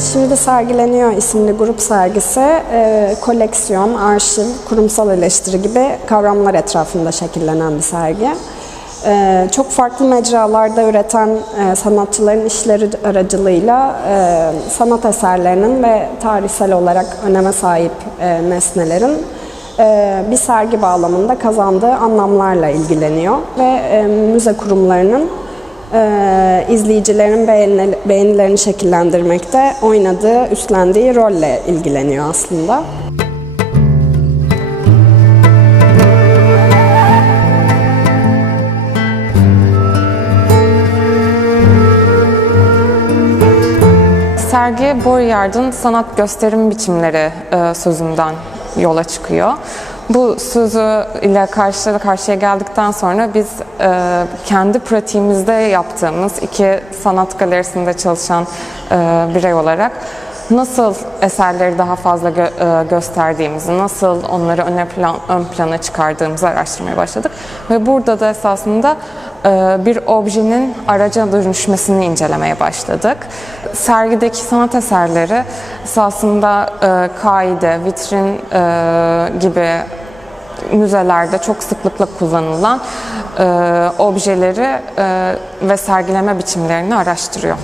Şimdi sergileniyor isimli grup sergisi e, koleksiyon, arşiv, kurumsal eleştiri gibi kavramlar etrafında şekillenen bir sergi. E, çok farklı mecralarda üreten e, sanatçıların işleri aracılığıyla e, sanat eserlerinin ve tarihsel olarak öneme sahip e, nesnelerin e, bir sergi bağlamında kazandığı anlamlarla ilgileniyor ve e, müze kurumlarının e, izleyicilerin beğeni, beğenilerini şekillendirmekte oynadığı, üstlendiği rolle ilgileniyor aslında. Sergi Boryard'ın sanat gösterim biçimleri e, sözünden yola çıkıyor. Bu sözü ile karşı karşıya geldikten sonra biz e, kendi pratiğimizde yaptığımız iki sanat galerisinde çalışan e, birey olarak nasıl eserleri daha fazla gö- e, gösterdiğimizi, nasıl onları öne plan, ön plana çıkardığımızı araştırmaya başladık. Ve burada da esasında e, bir objenin araca dönüşmesini incelemeye başladık. Sergideki sanat eserleri esasında e, kaide, vitrin e, gibi müzelerde çok sıklıkla kullanılan e, objeleri e, ve sergileme biçimlerini araştırıyor.